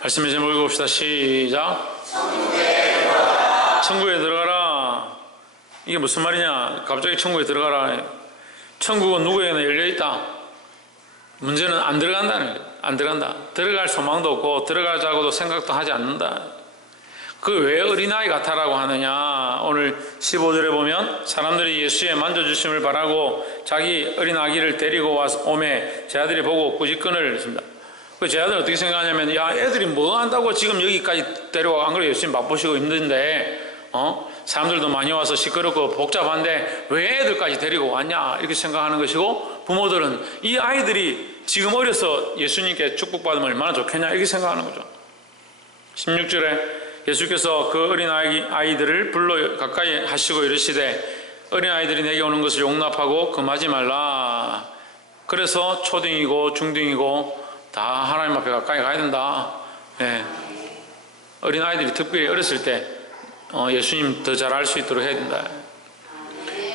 말씀의 제목 읽어봅시다. 시작. 천국에 들어가라. 이게 무슨 말이냐? 갑자기 천국에 들어가라. 천국은 누구에게나 열려있다. 문제는 안 들어간다는 거예요. 안 들어간다. 들어갈 소망도 없고 들어가자고도 생각도 하지 않는다. 그 왜 어린아이 같아라고 하느냐? 오늘 15절에 보면 사람들이 예수의 만져주심을 바라고 자기 어린 아기를 데리고 와서 오매 제 아들이 보고 꾸짖건을 했습니다. 그 제 아들은 어떻게 생각하냐면, 야, 애들이 뭐 한다고 지금 여기까지 데려와. 안 그래요? 열심히 바쁘시고 힘든데 사람들도 많이 와서 시끄럽고 복잡한데 왜 애들까지 데리고 왔냐, 이렇게 생각하는 것이고, 부모들은 이 아이들이 지금 어려서 예수님께 축복받으면 얼마나 좋겠냐, 이렇게 생각하는 거죠. 16절에 예수께서 그 어린 아이들을 불러 가까이 하시고 이르시되 어린 아이들이 내게 오는 것을 용납하고 금하지 말라. 그래서 초등이고 중등이고 다 하나님 앞에 가까이 가야 된다. 네. 어린 아이들이 특별히 어렸을 때 예수님 더 잘 알 수 있도록 해야 된다.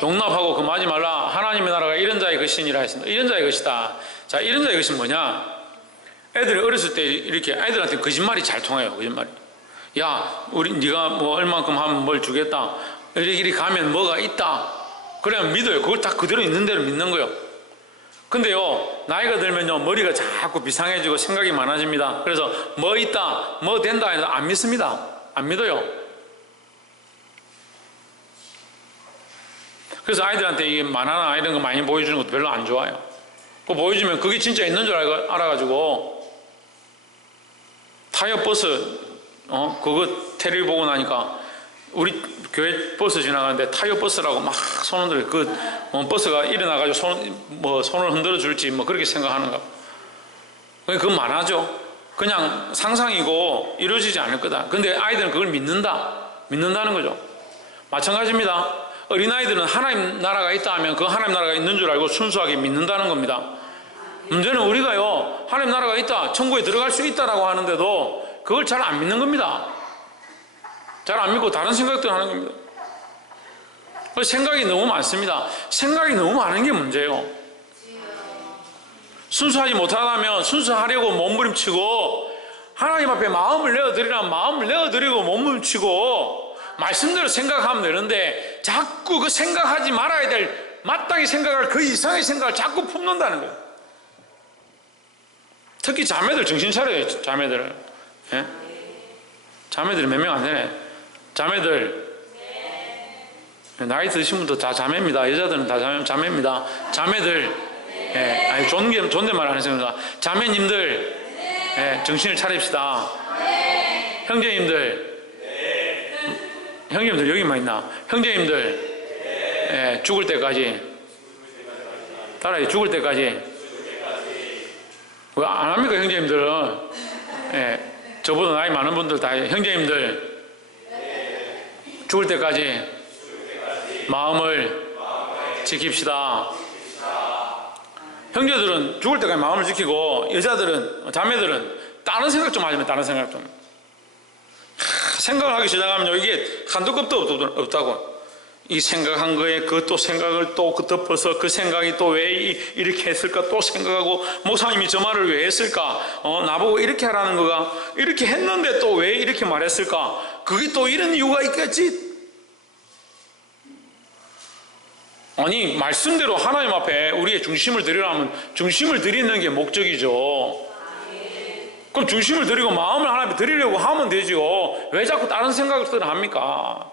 용납하고 금하지 말라. 하나님의 나라가 이런 자의 것이니라 했습니다. 이런 자의 것이다. 자, 이런 자의 것이 뭐냐? 애들이 어렸을 때 이렇게 아이들한테 거짓말이 잘 통해요. 거짓말이. 야, 네가 뭐 얼만큼 하면 뭘 주겠다. 이리 가면 뭐가 있다. 그러면 믿어요. 그걸 딱 그대로 있는 대로 믿는 거예요. 근데요, 나이가 들면요, 머리가 자꾸 비상해지고 생각이 많아집니다. 그래서 뭐 있다, 뭐 된다 해서 안 믿습니다. 안 믿어요. 그래서 아이들한테 이게 만화나 이런 거 많이 보여주는 것도 별로 안 좋아요. 그거 보여주면 그게 진짜 있는 줄 알아가지고 타이어 버스 그거 테레비 보고 나니까 우리 교회 버스 지나가는데 타이어 버스라고 막 손을 들어. 버스가 일어나가지고 손을 흔들어 줄지 그렇게 생각하는가. 그건 만화죠. 그냥 상상이고 이루어지지 않을 거다. 근데 아이들은 그걸 믿는다는 거죠. 마찬가지입니다. 어린아이들은 하나님 나라가 있다 하면 그 하나님 나라가 있는 줄 알고 순수하게 믿는다는 겁니다. 문제는 우리가요, 하나님 나라가 있다, 천국에 들어갈 수 있다라고 하는데도 그걸 잘 안 믿는 겁니다. 잘 안 믿고 다른 생각들 하는 겁니다. 생각이 너무 많습니다. 생각이 너무 많은 게 문제예요. 순수하지 못하다면 순수하려고 몸부림치고, 하나님 앞에 마음을 내어드리라면 마음을 내어드리고 몸부림치고 말씀대로 생각하면 되는데, 자꾸 그 생각하지 말아야 될, 마땅히 생각할 그 이상의 생각을 자꾸 품는다는 거예요. 특히 자매들 정신 차려요. 자매들은. 예? 자매들이 몇 명 안 되네. 자매들, 나이 드신 분도 다 자매입니다. 여자들은 다 자매입니다. 자매들, 예, 아니 존댓말 안 했습니다. 자매님들, 예, 정신을 차립시다. 형제님들, 형제님들 여기만 있나? 형제님들, 예, 죽을 때까지, 따라해, 죽을 때까지. 왜 안 합니까, 형제님들은? 예, 저보다 나이 많은 분들 다 형제님들, 죽을 때까지 마음을 지킵시다. 형제들은 죽을 때까지 마음을 지키고, 여자들은, 자매들은 다른 생각 좀 하시면, 다른 생각 좀. 생각을 하기 시작하면 이게 한도 끝도 없다고. 이 생각한 거에 그 또 생각을 또 덮어서 그 생각이 또 왜 이렇게 했을까 또 생각하고, 목사님이 저 말을 왜 했을까, 나보고 이렇게 하라는 거가 이렇게 했는데 또 왜 이렇게 말했을까, 그게 또 이런 이유가 있겠지. 아니, 말씀대로 하나님 앞에 우리의 중심을 드리려면 중심을 드리는 게 목적이죠. 그럼 중심을 드리고 마음을 하나님 앞에 드리려고 하면 되죠. 왜 자꾸 다른 생각을 합니까?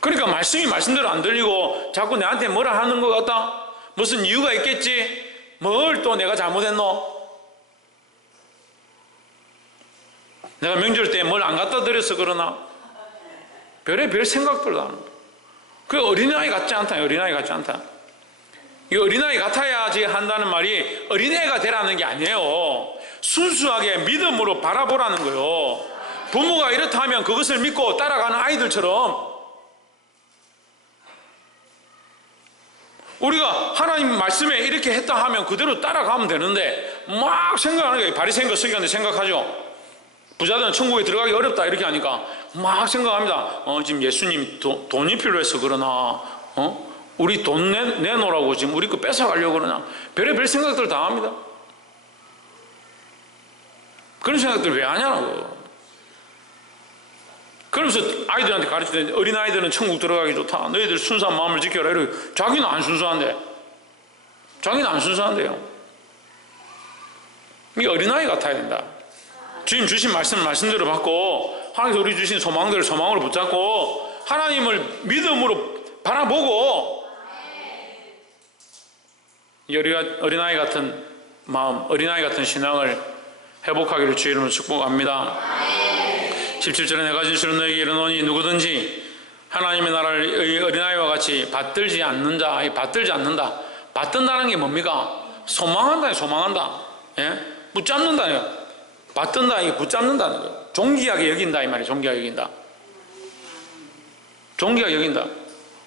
그러니까 말씀이 말씀대로 안 들리고 자꾸 내한테 뭐라 하는 것 같다? 무슨 이유가 있겠지? 뭘 또 내가 잘못했노? 내가 명절 때 뭘 안 갖다 드려서 그러나? 별의별 생각들도 하는 거야. 그 어린아이 같지 않다. 어린아이 같지 않다. 이 어린아이 같아야지 한다는 말이 어린애가 되라는 게 아니에요. 순수하게 믿음으로 바라보라는 거예요. 부모가 이렇다 하면 그것을 믿고 따라가는 아이들처럼, 우리가 하나님 말씀에 이렇게 했다 하면 그대로 따라가면 되는데, 막 생각하는 거예요. 바리새인과 서기관들 생각하죠. 부자들은 천국에 들어가기 어렵다 이렇게 하니까 막 생각합니다. 지금 예수님 돈이 필요해서 그러나, 우리 돈 내놓으라고 지금 우리 거 뺏어가려고 그러나, 별의별 생각들 다 합니다. 그런 생각들 왜 하냐고. 그러면서 아이들한테 가르치는데 어린아이들은 천국 들어가기 좋다. 너희들 순수한 마음을 지켜라. 이러고 자기는 안 순수한데. 자기는 안 순수한데요. 이게 어린아이 같아야 된다. 주님 주신 말씀대로 받고 하나님께서 우리 주신 소망대로 소망으로 붙잡고 하나님을 믿음으로 바라보고 어린아이 같은 마음, 어린아이 같은 신앙을 회복하기를 주의 이름으로 축복합니다. 17절에 내가 진실로 너에게 이르노니 누구든지 하나님의 나라를 어린아이와 같이 받들지 않는 자, 받들지 않는다. 받든다는 게 뭡니까? 소망한다, 소망한다. 예? 붙잡는다요. 받든다, 이게 붙잡는다는 거예요. 존귀하게 여긴다, 이 말이에요. 존귀하게 여긴다. 존귀하게 여긴다.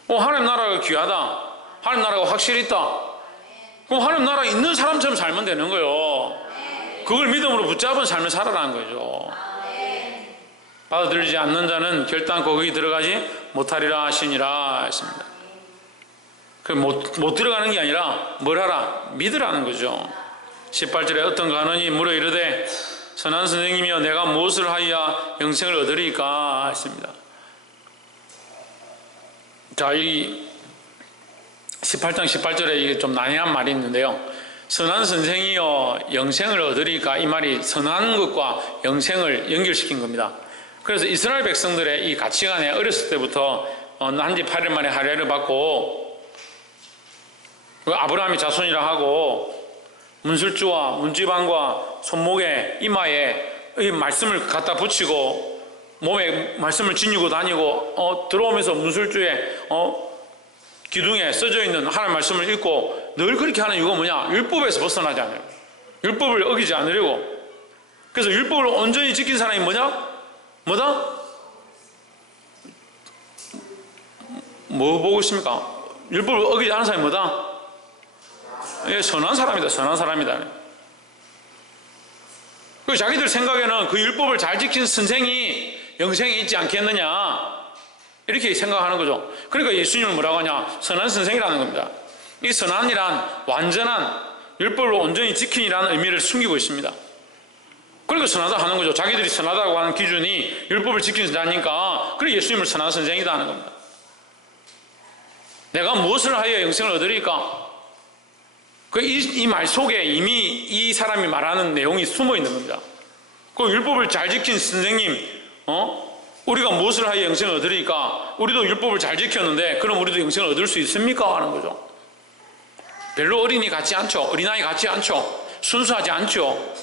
하나님 나라가 귀하다. 하나님 나라가 확실히 있다. 그럼 하나님 나라에 있는 사람처럼 살면 되는 거예요. 그걸 믿음으로 붙잡은 삶을 살아라는 거죠. 받아들이지 않는 자는 결단코 거기 들어가지 못하리라 하시니라 했습니다. 못 들어가는 게 아니라 뭘 하라? 믿으라는 거죠. 18절에 어떤 간원이 물어 이르되 선한 선생님이여 내가 무엇을 하여야 영생을 얻으리까 했습니다. 자, 이 18장 18절에 이게 좀 난해한 말이 있는데요. 선한 선생이여 영생을 얻으리까, 이 말이 선한 것과 영생을 연결시킨 겁니다. 그래서 이스라엘 백성들의 이 가치관에 어렸을 때부터 난지 8일 만에 할례를 받고 아브라함이 자손이라 하고 문술주와 문지방과 손목에 이마에 이 말씀을 갖다 붙이고 몸에 말씀을 지니고 다니고 들어오면서 문술주에 기둥에 써져 있는 하나님 말씀을 읽고 늘 그렇게 하는 이유가 뭐냐? 율법에서 벗어나지 않아요. 율법을 어기지 않으려고. 그래서 율법을 온전히 지킨 사람이 뭐냐? 뭐다? 뭐 보고 있습니까? 율법을 어기지 않은 사람이 뭐다? 예, 선한 사람이다. 선한 사람이다. 그 자기들 생각에는 그 율법을 잘 지킨 선생이 영생에 있지 않겠느냐 이렇게 생각하는 거죠. 그러니까 예수님은 뭐라고 하냐? 선한 선생이라는 겁니다. 이 선한이란 완전한 율법을 온전히 지킨이라는 의미를 숨기고 있습니다. 그러니까 선하다 하는 거죠. 자기들이 선하다고 하는 기준이 율법을 지키는 자니까 그래 예수님을 선한 선생이다 하는 겁니다. 내가 무엇을 하여 영생을 얻으리까? 이 말 속에 이미 이 사람이 말하는 내용이 숨어 있는 겁니다. 그 율법을 잘 지킨 선생님, 우리가 무엇을 하여 영생을 얻으리까? 우리도 율법을 잘 지켰는데 그럼 우리도 영생을 얻을 수 있습니까? 하는 거죠. 별로 어린이 같지 않죠. 어린아이 같지 않죠. 순수하지 않죠.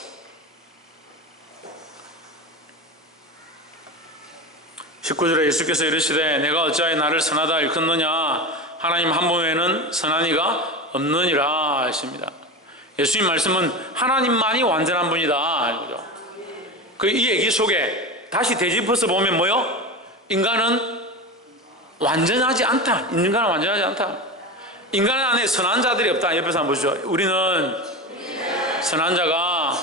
(19절에) 예수께서 이르시되 내가 어찌하여 나를 선하다 일컫느냐? 하나님 한 분에는 선한 이가 없느니라 하십니다. 예수님 말씀은 하나님만이 완전한 분이다. 이 얘기 속에 다시 되짚어서 보면 뭐요? 인간은 완전하지 않다. 인간은 완전하지 않다. 인간 안에 선한 자들이 없다. 옆에서 한번 보시죠. 우리는 선한 자가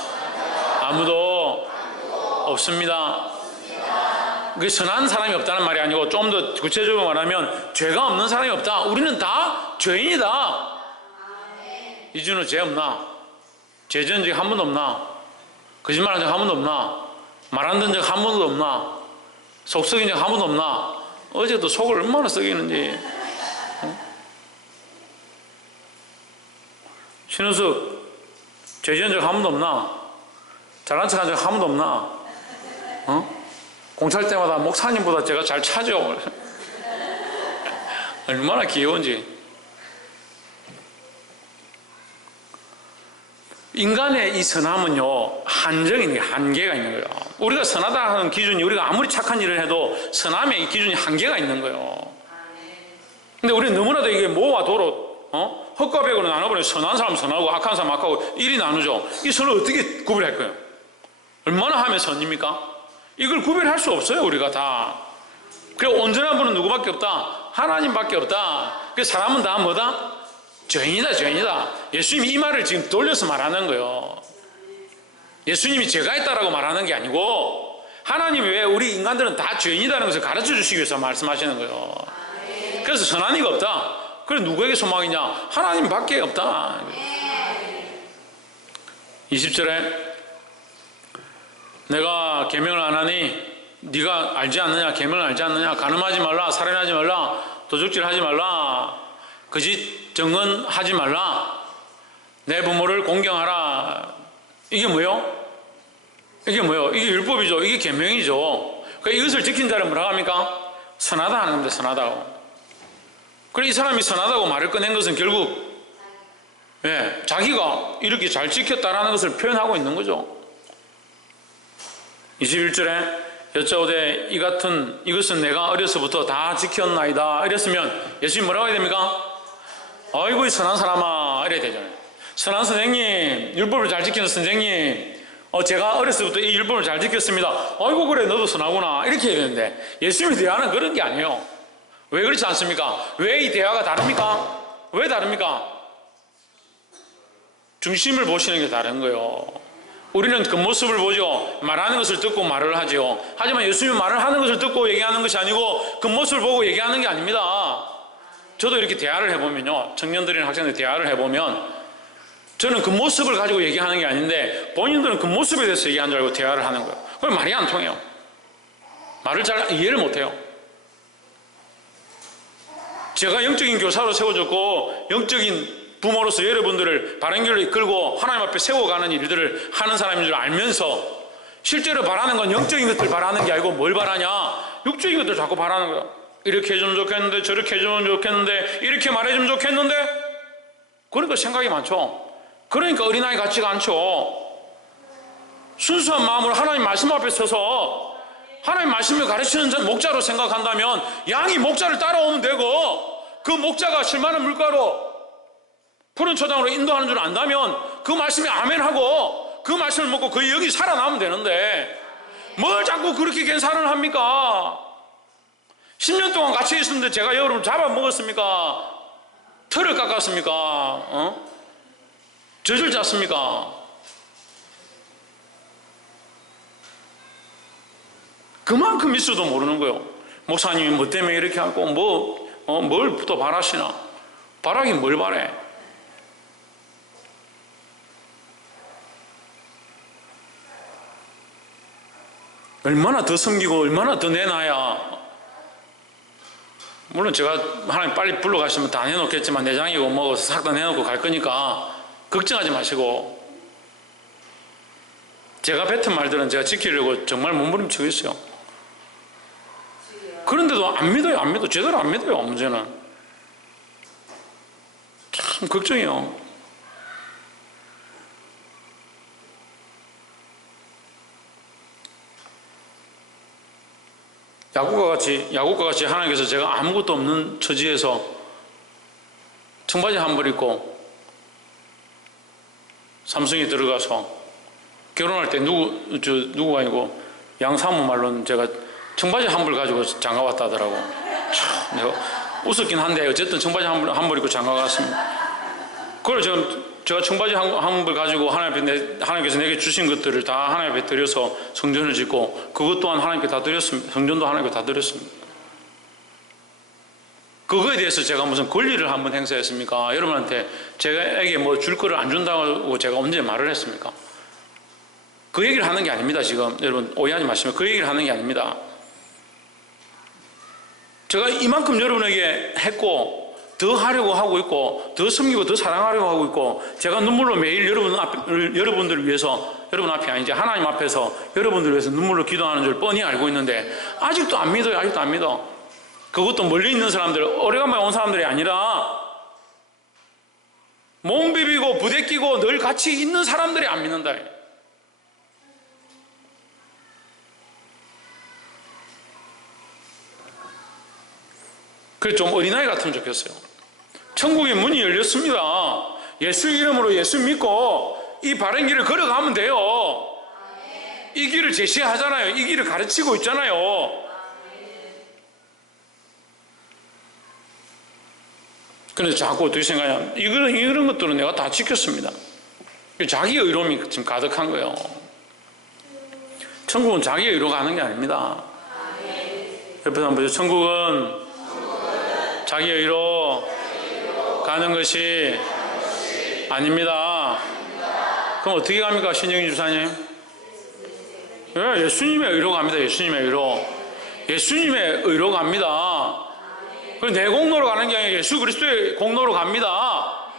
아무도 없습니다. 그 선한 사람이 없다는 말이 아니고 좀 더 구체적으로 말하면 죄가 없는 사람이 없다. 우리는 다 죄인이다. 이준호 죄 없나? 죄 지은 적 한 번도 없나? 거짓말한 적 한 번도 없나? 말 안 듣는 적 한 번도 없나? 속 썩인 적 한 번도 없나? 어제도 속을 얼마나 썩이는지. 신우숙 죄 지은 적 한 번도 없나? 잘난 척한 적 한 번도 없나? 공찰 때마다 목사님보다 제가 잘 차죠. 얼마나 귀여운지. 인간의 이 선함은요, 한계가 있는 거예요. 우리가 선하다 하는 기준이 우리가 아무리 착한 일을 해도 선함의 이 기준이 한계가 있는 거예요. 근데 우리는 너무나도 이게 모와 도로, 흙과 백으로 나눠버리면 선한 사람 선하고 악한 사람 악하고 일이 나누죠. 이 선을 어떻게 구별할 거예요? 얼마나 하면 선입니까? 이걸 구별할 수 없어요, 우리가 다. 그리고 온전한 분은 누구밖에 없다? 하나님밖에 없다. 그래서 사람은 다 뭐다? 죄인이다, 죄인이다. 예수님이 이 말을 지금 돌려서 말하는 거예요. 예수님이 죄가 있다라고 말하는 게 아니고 하나님이 왜 우리 인간들은 다 죄인이라는 것을 가르쳐 주시기 위해서 말씀하시는 거예요. 그래서 선한 이가 없다. 그래 누구에게 소망이냐? 하나님밖에 없다. 20절에 내가 계명을 안 하니 네가 알지 않느냐? 계명을 알지 않느냐? 간음하지 말라, 살인하지 말라, 도둑질하지 말라, 거짓 증언하지 말라, 내 부모를 공경하라. 이게 뭐요? 이게 뭐요? 이게 율법이죠. 이게 계명이죠. 그러니까 이것을 지킨 자를 뭐라고 합니까? 선하다 하는 겁니다. 선하다고. 그래, 이 사람이 선하다고 말을 꺼낸 것은 결국 자기가 이렇게 잘 지켰다라는 것을 표현하고 있는 거죠. 21절에 여짜오되 이것은 내가 어려서부터 다 지켰나이다 이랬으면 예수님 뭐라고 해야 됩니까? 아이고 이 선한 사람아 이래야 되잖아요. 선한 선생님, 율법을 잘 지키는 선생님, 제가 어렸을 때부터 이 율법을 잘 지켰습니다. 아이고 그래 너도 선하구나 이렇게 해야 되는데 예수님의 대화는 그런 게 아니에요. 왜 그렇지 않습니까? 왜 이 대화가 다릅니까? 왜 다릅니까? 중심을 보시는 게 다른 거예요. 우리는 겉모습을 보죠. 말하는 것을 듣고 말을 하죠. 하지만 예수님은 말을 하는 것을 듣고 얘기하는 것이 아니고 겉모습을 보고 얘기하는 게 아닙니다. 저도 이렇게 대화를 해보면요, 청년들이나 학생들 대화를 해보면 저는 겉모습을 가지고 얘기하는 게 아닌데 본인들은 겉모습에 대해서 얘기하는 줄 알고 대화를 하는 거예요. 그럼 말이 안 통해요. 말을 잘 이해를 못해요. 제가 영적인 교사로 세워졌고 영적인 부모로서 여러분들을 바른 길로 이끌고 하나님 앞에 세워가는 일들을 하는 사람인 줄 알면서 실제로 바라는 건 영적인 것들 바라는 게 아니고 뭘 바라냐? 육적인 것들 자꾸 바라는 거야. 이렇게 해주면 좋겠는데 저렇게 해주면 좋겠는데 이렇게 말해주면 좋겠는데 그러니까 생각이 많죠. 그러니까 어린아이 같지가 않죠. 순수한 마음으로 하나님 말씀 앞에 서서 하나님 말씀을 가르치는 목자로 생각한다면 양이 목자를 따라오면 되고 그 목자가 실만한 물가로 푸른 초장으로 인도하는 줄 안다면 그 말씀에 아멘하고 그 말씀을 먹고 거의 여기 살아나면 되는데 뭘 자꾸 그렇게 괜찮을 합니까? 10년 동안 같이 있었는데 제가 여러분 잡아먹었습니까? 털을 깎았습니까? 젖을 짰습니까? 그만큼 있어도 모르는 거예요. 목사님이 뭐 때문에 이렇게 하고 뭘 또 바라시나? 바라긴 뭘 바래? 얼마나 더 섬기고 얼마나 더 내놔야, 물론 제가 하나님 빨리 불러가시면 다 내놓겠지만 내장이고 먹어서 싹 다 내놓고 갈 거니까 걱정하지 마시고, 제가 뱉은 말들은 제가 지키려고 정말 몸부림치고 있어요. 그런데도 안 믿어요. 제대로 안 믿어요. 문제는 참 걱정이에요. 야곱과 같이 하나님께서 제가 아무것도 없는 처지에서 청바지 한 벌 입고 삼성에 들어가서 결혼할 때 누구가 아니고 양사모 말로는 제가 청바지 한 벌 가지고 장가 왔다 하더라고. 참, 내가 웃었긴 한데 어쨌든 청바지 한 벌 입고 장가 갔습니다. 그걸 제가 청바지 한 벌 가지고 하나님께서 내게 주신 것들을 다 하나님 앞에 드려서 성전을 짓고 그것 또한 하나님께 다 드렸습니다. 성전도 하나님께 다 드렸습니다. 그거에 대해서 제가 무슨 권리를 한번 행사했습니까? 여러분한테 제가에게 뭐 줄 거를 안 준다고 제가 언제 말을 했습니까? 그 얘기를 하는 게 아닙니다. 지금 여러분 오해하지 마시면 그 얘기를 하는 게 아닙니다. 제가 이만큼 여러분에게 했고 더 하려고 하고 있고 더 섬기고 더 사랑하려고 하고 있고 제가 눈물로 매일 여러분들을 위해서, 여러분 앞이 아니지 하나님 앞에서 여러분들을 위해서 눈물로 기도하는 줄 뻔히 알고 있는데 아직도 안 믿어요. 아직도 안 믿어. 그것도 멀리 있는 사람들, 오래간만에 온 사람들이 아니라 몸 비비고 부대 끼고 늘 같이 있는 사람들이 안 믿는다. 그래서 좀 어린아이 같으면 좋겠어요. 천국의 문이 열렸습니다. 예수 이름으로 예수 믿고 이 바른 길을 걸어가면 돼요. 이 길을 제시하잖아요. 이 길을 가르치고 있잖아요. 그런데 자꾸 어떻게 생각하냐, 이런 것들은 내가 다 지켰습니다. 자기 의로움이 지금 가득한 거예요. 천국은 자기 의로 가는 게 아닙니다. 옆에서 한번 보세요. 천국은 자기 의로 가는 것이 아닙니다. 그럼 어떻게 갑니까, 신영희 주사님? 예, 예수님의 의로 갑니다. 예수님의 의로. 예수님의 의로 갑니다. 내 공로로 가는 게 아니라 예수 그리스도의 공로로 갑니다.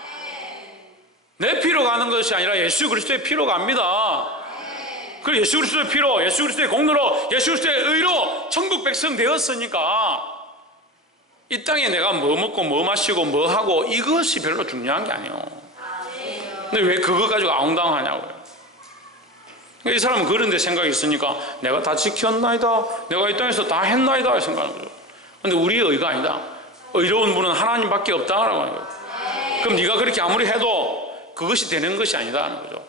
내 피로 가는 것이 아니라 예수 그리스도의 피로 갑니다. 그리고 예수 그리스도의 피로, 예수 그리스도의 공로로, 예수 그리스도의 의로 천국 백성 되었으니까 이 땅에 내가 뭐 먹고 뭐 마시고 뭐 하고 이것이 별로 중요한 게 아니에요. 근데 왜 그거 가지고 아웅당하냐고요. 이 사람은 그런 데 생각이 있으니까 내가 다 지켰나이다, 내가 이 땅에서 다 했나이다 생각하는 거죠. 근데 우리의 의가 아니다. 의로운 분은 하나님밖에 없다라고 하는 거예요. 그럼 네가 그렇게 아무리 해도 그것이 되는 것이 아니다라는 거죠.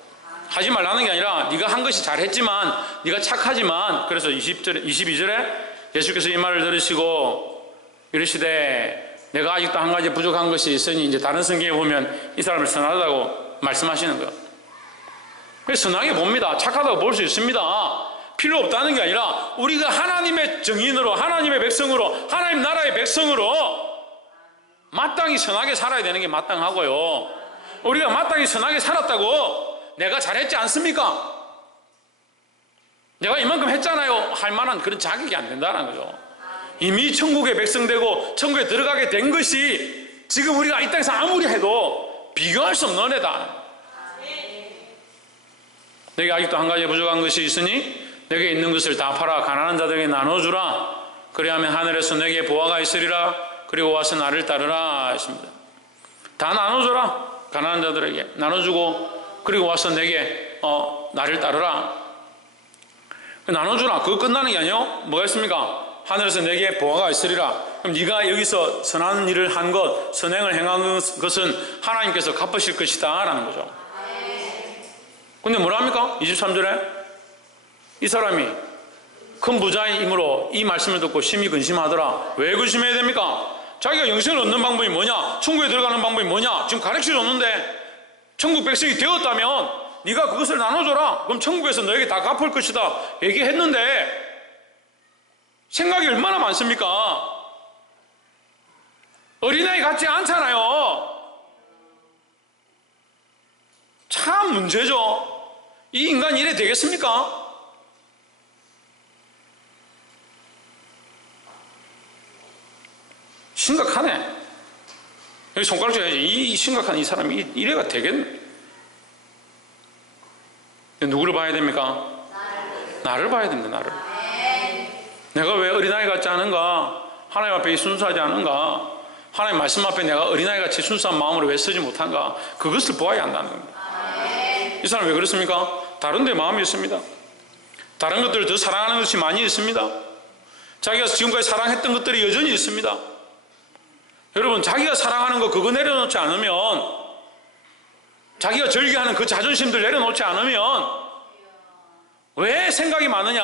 하지 말라는 게 아니라 네가 한 것이 잘했지만, 네가 착하지만, 그래서 22절에 예수께서 이 말을 들으시고 이르시되 내가 아직도 한 가지 부족한 것이 있으니, 이제 다른 성경에 보면 이 사람을 선하다고 말씀하시는 거예요. 그래서 선하게 봅니다. 착하다고 볼 수 있습니다. 필요 없다는 게 아니라 우리가 하나님의 정인으로, 하나님의 백성으로, 하나님 나라의 백성으로 마땅히 선하게 살아야 되는 게 마땅하고요. 우리가 마땅히 선하게 살았다고 내가 잘했지 않습니까? 내가 이만큼 했잖아요 할 만한 그런 자격이 안 된다는 거죠. 이미 천국의 백성 되고 천국에 들어가게 된 것이 지금 우리가 이 땅에서 아무리 해도 비교할 수 없는 은혜다. 내게 아직도 한 가지 부족한 것이 있으니 내게 있는 것을 다 팔아 가난한 자들에게 나눠주라. 그리하면 하늘에서 내게 보화가 있으리라. 그리고 와서 나를 따르라 했습니다. 다 나눠줘라. 가난한 자들에게 나눠주고, 그리고 와서 내게 나를 따르라. 나눠주라. 그거 끝나는 게 아니에요. 뭐가 있습니까? 하늘에서 내게 보화가 있으리라. 그럼 네가 여기서 선한 일을 한 것, 선행을 행한 것은 하나님께서 갚으실 것이다 라는 거죠. 근데 뭐라 합니까? 23절에 이 사람이 큰 부자이므로 이 말씀을 듣고 심히 근심하더라. 왜 근심해야 됩니까? 자기가 영생을 얻는 방법이 뭐냐, 천국에 들어가는 방법이 뭐냐 지금 가르쳐줬는데, 천국 백성이 되었다면 네가 그것을 나눠줘라. 그럼 천국에서 너에게 다 갚을 것이다 얘기했는데 생각이 얼마나 많습니까? 어린아이 같지 않잖아요. 참 문제죠. 이 인간이 이래 되겠습니까? 심각하네. 여기 손가락 줘야지. 이 심각한 이 사람이 이래가 되겠네. 누구를 봐야 됩니까? 나를 봐야 됩니다. 나를. 내가 왜 어린아이 같지 않은가? 하나님 앞에 순수하지 않은가? 하나님 말씀 앞에 내가 어린아이 같이 순수한 마음으로 왜 서지 못한가? 그것을 보아야 한다는 겁니다. 이 사람 왜 그렇습니까? 다른 데 마음이 있습니다. 다른 것들을 더 사랑하는 것이 많이 있습니다. 자기가 지금까지 사랑했던 것들이 여전히 있습니다. 여러분, 자기가 사랑하는 거 그거 내려놓지 않으면, 자기가 즐겨하는 그 자존심들 내려놓지 않으면 왜 생각이 많으냐?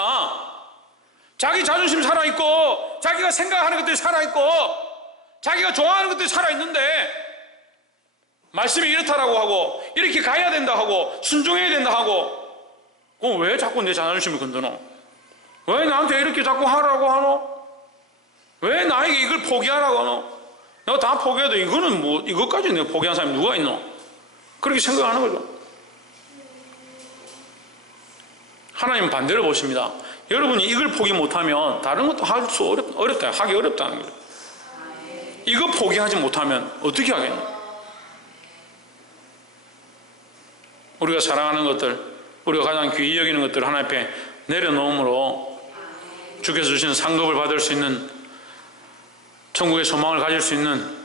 자기 자존심 살아있고, 자기가 생각하는 것들이 살아있고, 자기가 좋아하는 것들이 살아있는데 말씀이 이렇다라고 하고 이렇게 가야 된다 하고 순종해야 된다 하고, 그럼 왜 자꾸 내 자존심을 건드노? 왜 나한테 이렇게 자꾸 하라고 하노? 왜 나에게 이걸 포기하라고 하노? 내가 다 포기해도 이거는 뭐, 이것까지 내가 포기한 사람이 누가 있노? 그렇게 생각하는 거죠. 하나님은 반대로 보십니다. 여러분이 이걸 포기 못하면 다른 것도 할 수 어렵다. 하기 어렵다는 거죠. 이거 포기하지 못하면 어떻게 하겠노? 우리가 사랑하는 것들, 우리가 가장 귀히 여기는 것들을 하나님 앞에 내려놓음으로 주께서 주시는 상급을 받을 수 있는, 천국의 소망을 가질 수 있는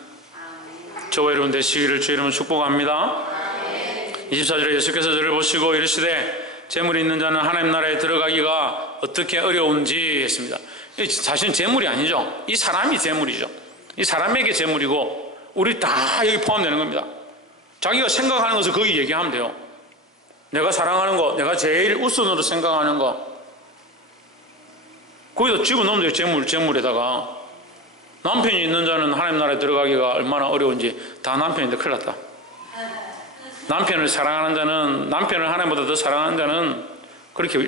저와 여러분 되시기를 주의 이름으로 축복합니다. 24절에 예수께서 저를 보시고 이르시되 재물이 있는 자는 하나님 나라에 들어가기가 어떻게 어려운지 했습니다. 사실은 재물이 아니죠. 이 사람이 재물이죠. 이 사람에게 재물이고 우리 다 여기 포함되는 겁니다. 자기가 생각하는 것을 거기 얘기하면 돼요. 내가 사랑하는 거, 내가 제일 우선으로 생각하는 거 거기다 집어넣으면 돼요. 재물에다가. 남편이 있는 자는 하나님 나라에 들어가기가 얼마나 어려운지 다 남편인데 큰일 났다. 남편을 사랑하는 자는, 남편을 하나님보다 더 사랑하는 자는, 그렇게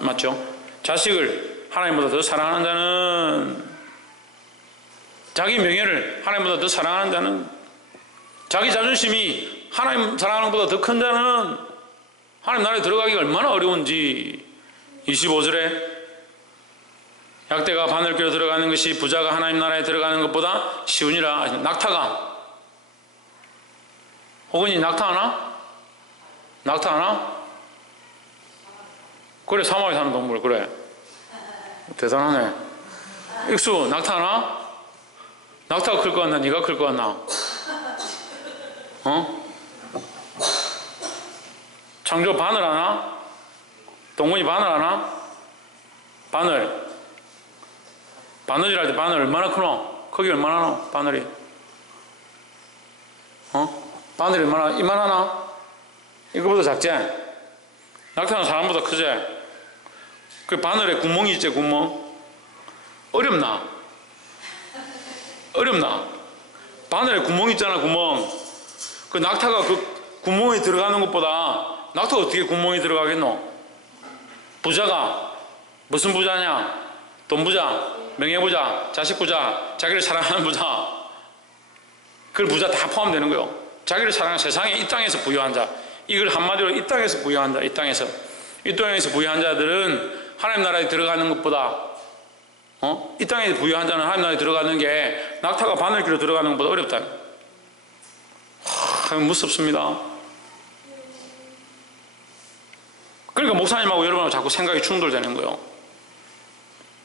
맞죠? 자식을 하나님보다 더 사랑하는 자는, 자기 명예를 하나님보다 더 사랑하는 자는, 자기 자존심이 하나님 사랑하는 것보다 더 큰 자는 하나님 나라에 들어가기가 얼마나 어려운지 25절에 약대가 바늘귀로 들어가는 것이 부자가 하나님 나라에 들어가는 것보다 쉬우니라. 낙타가 혹은 낙타하나? 낙타하나? 그래, 사막에 사는 동물. 그래, 대단하네. 익수, 낙타하나? 낙타가 클 것 같나? 네가 클 것 같나? 창조 바늘 하나? 동문이 바늘 하나? 바늘이랄 때 바늘 얼마나 크노? 크기 얼마나 하노? 바늘이 바늘이 얼마나 이만하나? 이거보다 작지? 낙타는 사람보다 크지? 그 바늘에 구멍이 있지, 구멍. 어렵나? 바늘에 구멍 있잖아, 구멍. 그 낙타가 그 구멍에 들어가는 것보다 낙타가 어떻게 구멍에 들어가겠노? 부자가 무슨 부자냐? 돈 부자, 명예 부자, 자식 부자, 자기를 사랑하는 부자. 그 부자 다 포함되는 거요. 자기를 사랑하는 세상에 이 땅에서 부유한 자. 이걸 한마디로 이 땅에서 부유한 자, 이 땅에서 부유한 자들은 하나님 나라에 들어가는 것보다 이 땅에 부유한 자는 하나님 나라에 들어가는 게 낙타가 바늘귀로 들어가는 것보다 어렵다. 무섭습니다. 그러니까 목사님하고 여러분하고 자꾸 생각이 충돌되는 거예요.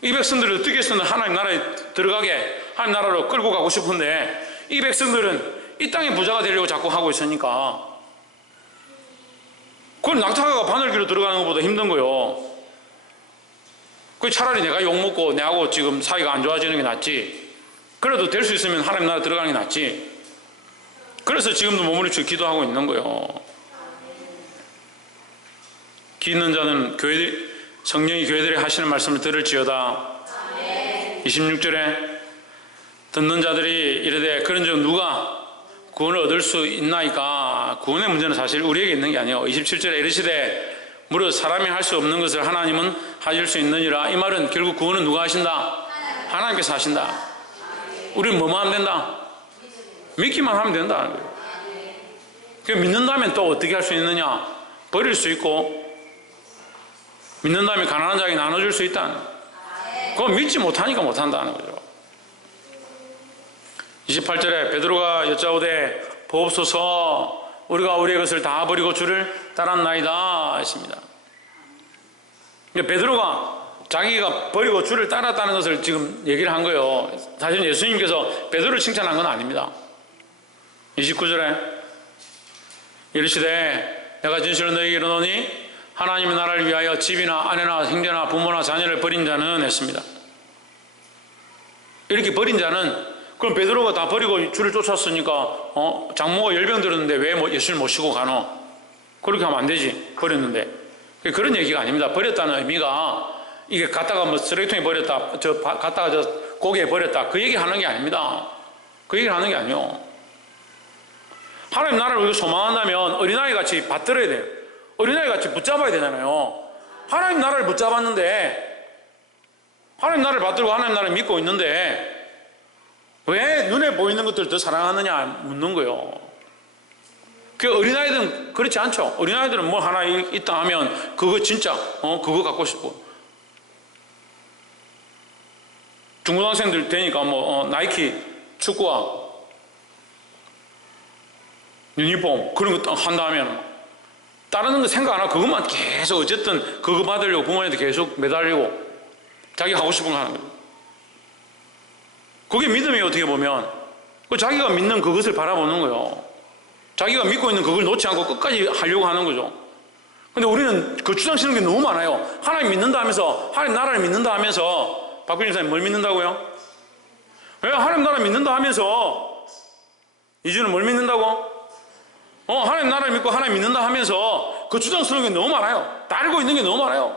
이 백성들을 어떻게 해서는 하나님 나라에 들어가게 하나님 나라로 끌고 가고 싶은데 이 백성들은 이 땅의 부자가 되려고 자꾸 하고 있으니까 그건 낙타가 바늘귀로 들어가는 것보다 힘든 거예요. 그 차라리 내가 욕먹고 내하고 지금 사이가 안 좋아지는 게 낫지. 그래도 될 수 있으면 하나님 나라 들어가는 게 낫지. 그래서 지금도 몸부림치고 기도하고 있는 거예요. 귀 있는 자는 성령이 교회들이 하시는 말씀을 들을지어다. 26절에 듣는 자들이 이르되 그런즉 누가 구원을 얻을 수 있나이까? 구원의 문제는 사실 우리에게 있는 게 아니에요. 27절에 이르시되 무릇 사람이 할 수 없는 것을 하나님은 하실 수 있느니라. 이 말은 결국 구원은 누가 하신다? 하나님께서 하신다. 우리는 뭐만 하면 된다? 믿기만 하면 된다는 거예요. 믿는다면 또 어떻게 할 수 있느냐? 버릴 수 있고 믿는다면 가난한 자에게 나눠줄 수 있다는 거예요. 그건 믿지 못하니까 못한다는 거죠. 28절에 베드로가 여짜오되 보옵소서 우리가 우리의 것을 다 버리고 주를 따랐나이다 했습니다. 베드로가 자기가 버리고 주를 따랐다는 것을 지금 얘기를 한 거예요. 사실 예수님께서 베드로를 칭찬한 건 아닙니다. 29절에 이르시되 내가 진실로 너희에게 이르노니 하나님의 나라를 위하여 집이나 아내나 형제나 부모나 자녀를 버린 자는 했습니다. 이렇게 버린 자는 그럼 베드로가 다 버리고 주를 쫓았으니까 장모가 열병 들었는데 왜 예수를 모시고 가노? 그렇게 하면 안 되지. 버렸는데. 그런 얘기가 아닙니다. 버렸다는 의미가 이게 갖다가 뭐 쓰레기통에 버렸다, 갖다가 고기에 버렸다, 그 얘기 하는 게 아닙니다. 그 얘기를 하는 게 아니에요. 하나님 나라를 우리가 소망한다면 어린아이 같이 받들어야 돼요. 어린아이 같이 붙잡아야 되잖아요. 하나님 나라를 붙잡았는데, 하나님 나라를 받들고 하나님 나라를 믿고 있는데 왜 눈에 보이는 것들을 더 사랑하느냐 묻는 거예요. 그 어린아이들은 그렇지 않죠. 어린아이들은 뭐 하나 있다 하면 그거 진짜 그거 갖고 싶고, 중고등학생들 되니까 뭐 나이키 축구화 유니폼 그런 거 한다 하면 다른 거 생각 안 하고 그것만 계속 어쨌든 그거 받으려고 부모님한테 계속 매달리고 자기가 하고 싶은 거 하는 거예요. 그게 믿음이 어떻게 보면 자기가 믿는 그것을 바라보는 거예요. 자기가 믿고 있는 그걸 놓지 않고 끝까지 하려고 하는 거죠. 근데 우리는 그 주장치는 게 너무 많아요. 하나님 믿는다 하면서, 하나님 나라를 믿는다 하면서, 박근혜 사님 뭘 믿는다고요? 왜 하나님 나라 믿는다 하면서 이주는 뭘 믿는다고? 하나님 나라를 믿고 하나님 믿는다 하면서 그 주장스러운 게 너무 많아요. 따르고 있는 게 너무 많아요.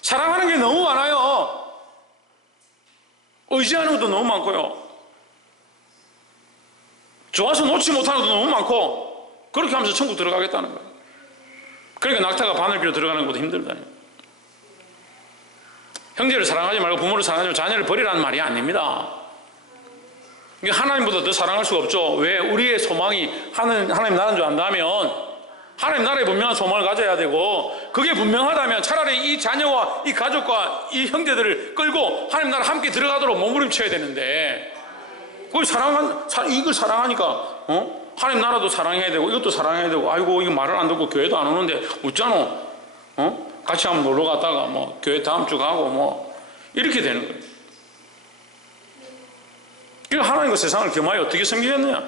사랑하는 게 너무 많아요. 의지하는 것도 너무 많고요. 좋아서 놓지 못하는 것도 너무 많고, 그렇게 하면서 천국 들어가겠다는 거예요. 그러니까 낙타가 바늘귀로 들어가는 것보다 힘들다는 거예요. 형제를 사랑하지 말고 부모를 사랑하지 말고 자녀를 버리라는 말이 아닙니다. 하나님보다 더 사랑할 수가 없죠. 왜? 우리의 소망이 하나님 나라인 줄 안다면 하나님 나라에 분명한 소망을 가져야 되고, 그 그게 분명하다면 차라리 이 자녀와 이 가족과 이 형제들을 끌고 하나님 나라 함께 들어가도록 몸부림쳐야 되는데, 이걸 사랑하니까 하나님 나라도 사랑해야 되고 이것도 사랑해야 되고, 아이고 이거 말을 안 듣고 교회도 안 오는데 웃잖아. 같이 한번 놀러 갔다가 뭐 교회 다음 주 가고 뭐 이렇게 되는 거예요. 그러니까 하나님과 세상을 겸하여 어떻게 섬기겠느냐?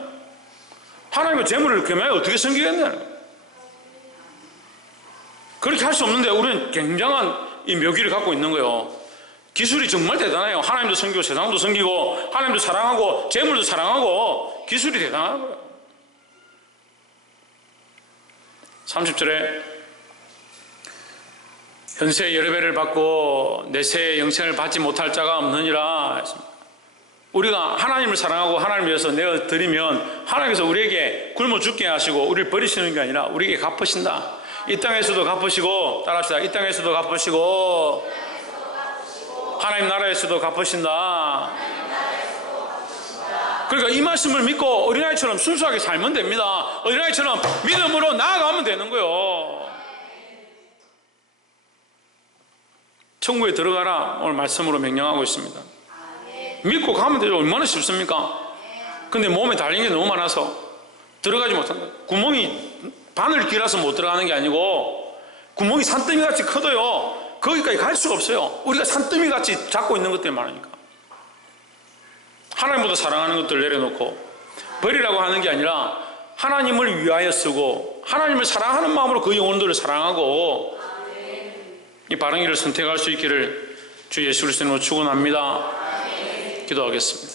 하나님과 재물을 겸하여 어떻게 섬기겠느냐? 그렇게 할 수 없는데 우리는 굉장한 이 묘기를 갖고 있는 거예요. 기술이 정말 대단해요. 하나님도 섬기고 세상도 섬기고 하나님도 사랑하고 재물도 사랑하고 기술이 대단한 거예요. 30절에 현세의 여러 배를 받고 내세의 영생을 받지 못할 자가 없느니라 했습니다. 우리가 하나님을 사랑하고 하나님을 위해서 내어드리면 하나님께서 우리에게 굶어 죽게 하시고 우리를 버리시는 게 아니라 우리에게 갚으신다. 이 땅에서도 갚으시고, 따라합시다. 이 땅에서도 갚으시고 하나님 나라에서도 갚으신다. 그러니까 이 말씀을 믿고 어린아이처럼 순수하게 살면 됩니다. 어린아이처럼 믿음으로 나아가면 되는 거예요. 천국에 들어가라 오늘 말씀으로 명령하고 있습니다. 믿고 가면 되죠. 얼마나 쉽습니까? 근데 몸에 달린 게 너무 많아서 들어가지 못한다. 구멍이 바늘 길어서 못 들어가는 게 아니고 구멍이 산더미 같이 커도요 거기까지 갈 수가 없어요. 우리가 산더미 같이 잡고 있는 것들이 많으니까. 하나님보다 사랑하는 것들을 내려놓고 버리라고 하는 게 아니라 하나님을 위하여 쓰고 하나님을 사랑하는 마음으로 그 영혼들을 사랑하고 이 바른 길을 선택할 수 있기를 주 예수 그리스도로 축원합니다. 기도하겠습니다.